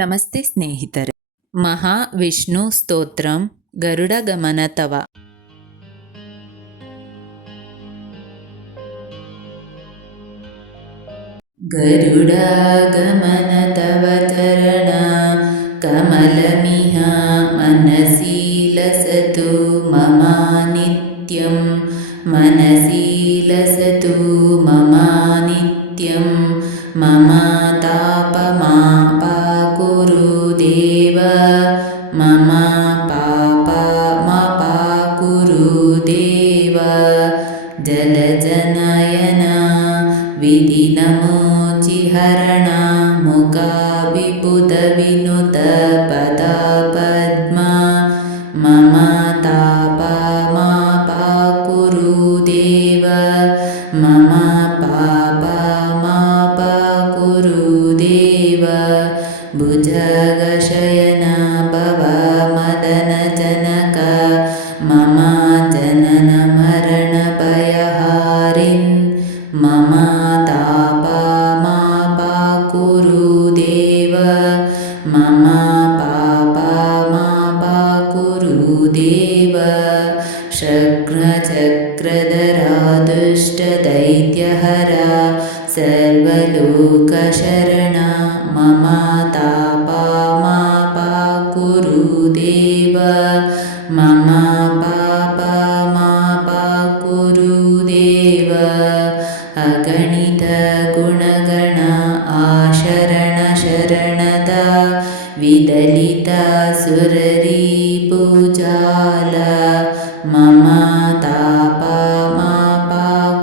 ನಮಸ್ತೆ ಸ್ನೇಹಿತರೆ. ಮಹಾವಿಷ್ಣು ಸ್ತೋತ್ರಂ ಗರುಡಗಮನ ತವ. ಗರುಡಗಮನ ತವ ಚರಣ ಕಮಲಮಿಹ ಮನಸಿ ಲಸತು ಮಮ ನಿತ್ಯಂ. ಮನಸಿ ಲಸತು ಮಮ ನಿತ್ಯಂ. ಮಮ ತಾಪಮಾಪ ಕುರು ದೇವ. ಮಮ ಪಾಪಮಾಪ ಕುರು ದೇವ. ಜಲಜನಯನ ವಿಧಿನಮೋಚಿಹರಣ ಮುಖ ವಿಬುಧ ವಿನುತ ಪದ ಪದ್ಮ. ಮಮ ತಾಪಮಾಪ ಕುರು ದೇವ. ಮಮ ಪಾಪಮಾಪ ಕುರು ದೇವ. ಭುಜಗಶಯನ ಭವ ಮದನ ಜನಕ. ಮಮ ಜನನ ಮರಣ ಭಯಹಾರಿನ್. ಮಮ ತಾಪಮಾಪ ಕುರು ದೇವ. ಮಮ ಪಾಪಮಾಪ ಕುರು ದೇವ. ಶಕ್ರಚಕ್ರಧರ ದುಷ್ಟದೈತ್ಯಹರ ಸರ್ವಲೋಕಶರಣ. ಮಮ ತಾಪಮಾಪ ಕುರು ದೇವ. ಮಮ ಪಾಪಮಾಪ ಕುರು ದೇವ. ಅಗಣಿತ ಗುಣಗಣ ಆಶರಣ ಶರಣದ ವಿದಲಿತ ಸುರರಿ ಪೂಜಾಲ. ಮಮ ತಾಪಮಾಪ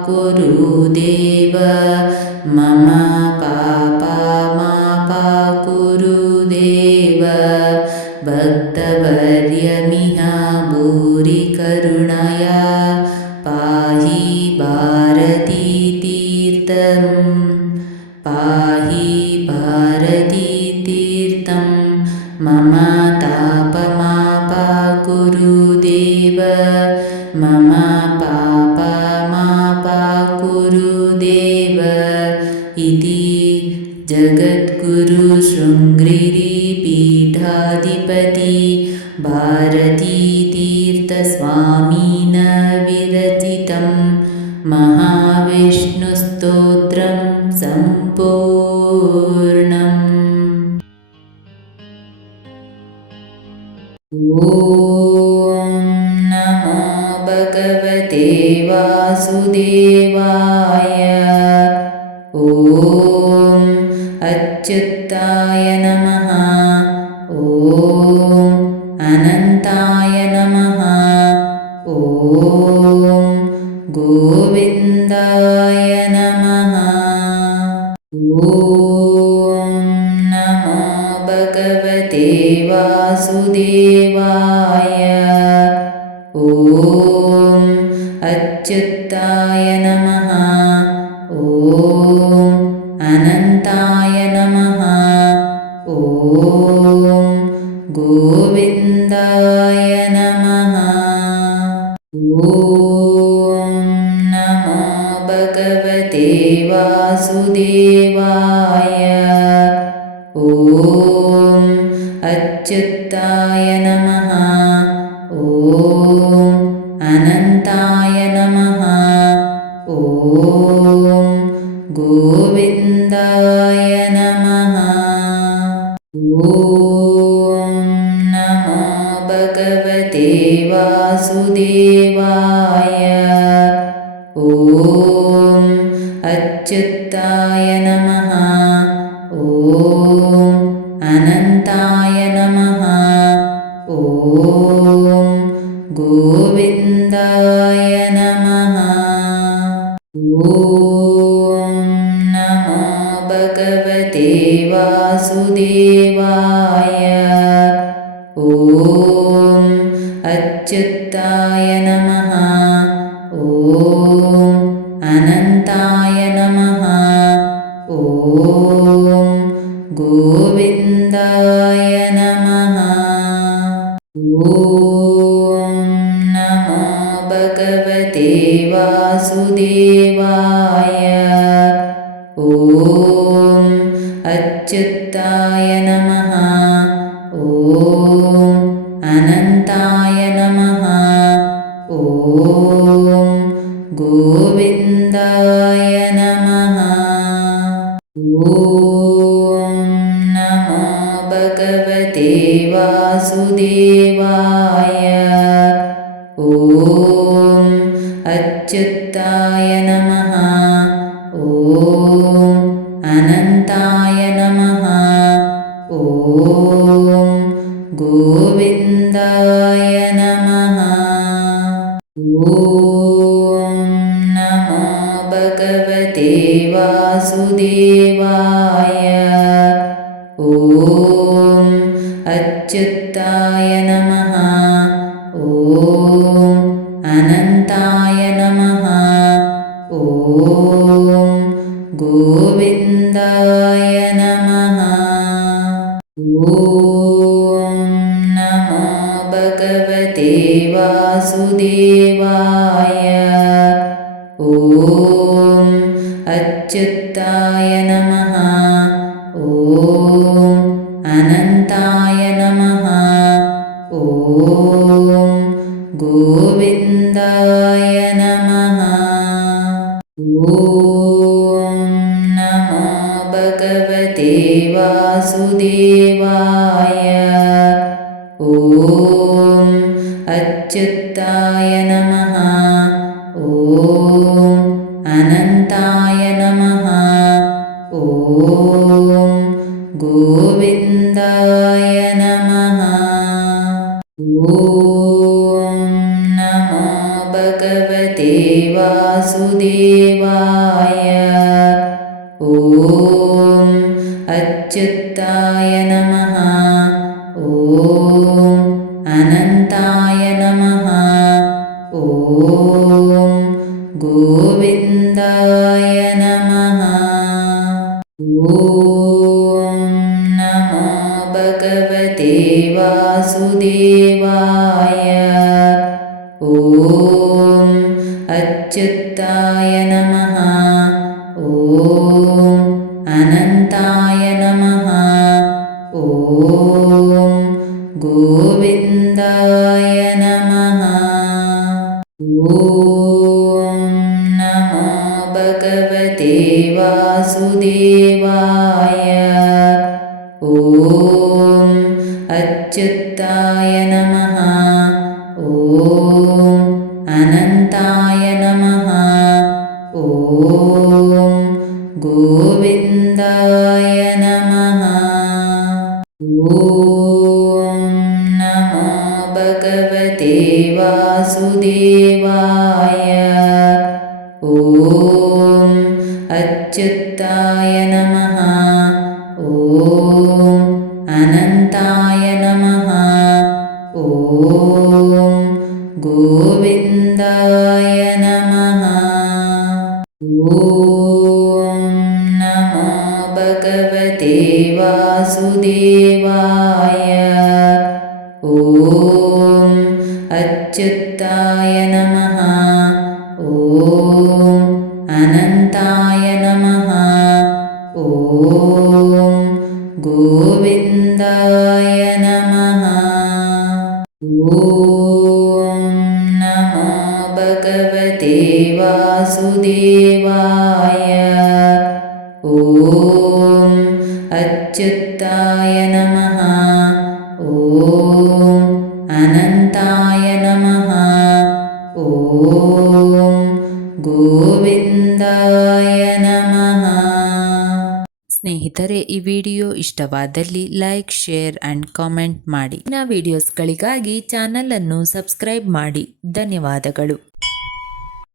ಕುರು ದೇವ. ಮಮ ಪಾಪಮಾಪ ಕುರು ದೇವ. ಭಕ್ತವರ್ಯಮಿಹ ಭೂರಿ ಕರುಣಯ ಪಾಹಿ ಭಾರತೀ ತೀರ್ಥಂ. ಪಾಹಿ ಭಾರತೀ ತೀರ್ಥಂ. ಮಮ ತಾಪಮಾಪ ಕುರು ದೇವ. ಮಮ ಪಾಪಮಾಪ ಕುರು ದೇವ. ಇತಿ ಜಗದ್ಗುರು ಶೃಂಗೇರಿ ಪೀಠಾಧಿಪತಿ ಭಾರತೀ ತೀರ್ಥ ಸ್ವಾಮಿನ ವಿರಚಿತಂ ಮಹಾವಿಷ್ಣು ಸ್ತೋತ್ರಂ ಸಂಪೂರ್ಣಂ. ಓಂ ನಮೋ ಭಗವತೆ ವಾಸುದೇವಾಯ. ಓಂ ಅಚ್ಯುತಾಯ ನಮಃ. ಓಂ ಅನಂತಾಯ ನಮಃ. ಓಂ ಗೋವಿಂದಾಯ ನಮಃ. ಓಂ ನಮೋ ಭಗವತೆ ವಾಸುದೇವಾಯ. ಓಂ ಅಚ್ಯುತಾಯ ನಮಃ. ಓಂ ಅನಂತಾಯ ನಮಃ. ಓಂ ಗೋವಿಂದಾಯ ನಮಃ. ಓಂ ನಮೋ ಭಗವತೆ ವಾಸುದೇವಾಯ. ಓಂ ಅಚ್ಯುತಾಯ ನಮಃ. ಓಂ ಅನಂತಾಯ ನಮಃ. ಓಂ ಗೋವಿಂದಾಯ ನಮಃ. ಓಂ ನಮೋ ಭಗವತೆ ವಾಸುದೇವಾಯ. ಓಂ ಅಚ್ಯುತಾಯ ನಮಃ. ಓಂ ಅನಂತಾಯ ನಮಃ. ಓಂ ಗೋವಿಂದಾಯ ನಮಃ. ಓಂ ನಮೋ ಭಗವತೆ ವಾಸುದೇವಾಯ. ಓಂ ಅಚ್ಯುತಾಯ ನಮಃ. ಓಂ ಅನಂತಾಯ ನಮಃ. ಓಂ ಗೋವಿಂದಾಯ ನಮಃ. ಓಂ ನಮೋ ಭಗವತೆ ವಾಸುದೇವಾಯ. ಓಂ ಅಚ್ಯುತಾಯ ನಮಃ. नमः। ॐ नमो भगवते वासुदेवाय। ॐ अच्युताय नमः। ॐ अनन्ताय नमः। ॐ गोविन्दाय नमः। ॐ नमो भगवते वासुदेवाय। ॐ अच्युताय नमः। ॐ अनन्ताय नमः। ॐ गोविन्दाय नमः। ॐ नमो भगवते वासुदेवाय। ॐ अच्युताय नमः। ॐ अनन्ताय नमः। ॐ गोविन्दाय नमः। ॐ नमो भगवते वासुदेवाय। ॐ अच्युताय नमः। ॐ अनन्ताय नमः। ॐ गोविन्दाय नमः। ॐ नमो भगवते वासुदेवाय। ॐ अच्युताय नमः। ॐ अनन्ताय नमः। ॐ गोविन्दाय नमः। ॐ नमो भगवते वासुदेवाय। ॐ अच्युताय नमः। ॐ अनन्ताय नमः। ॐ गोविन्दाय नमः। ॐ नमो भगवते वासुदेवाय। ॐ अच्युताय नमः। ॐ अनन्ताय नमः। ॐ गोविन्दाय नमः। ॐ नमो भगवते वासुदेवाय। ॐ अच्युताय नमः। ॐ अनन्ताय नमः। ॐ गोविन्दाय नमः। ॐ नमो भगवते वासुदेवाय। ॐ अच्युताय नमः। ॐ अनन्ताय नमः। ॐ गोविन्दाय नमः। ॐ नमो भगवते वासुदेवाय। ॐ अच्युताय नमः। ॐ अनन्ताय नमः। ॐ ಗೋವಿಂದಾಯ ನಮಃ. ಸ್ನೇಹಿತರೆ, ಈ ವಿಡಿಯೋ ಇಷ್ಟವಾದಲ್ಲಿ ಲೈಕ್, ಶೇರ್ ಅಂಡ್ ಕಾಮೆಂಟ್ ಮಾಡಿ. ಇನ್ನ ವಿಡಿಯೋಸ್ಗಳಿಗಾಗಿ ಚಾನಲ್ ಅನ್ನು ಸಬ್ಸ್ಕ್ರೈಬ್ ಮಾಡಿ. ಧನ್ಯವಾದಗಳು.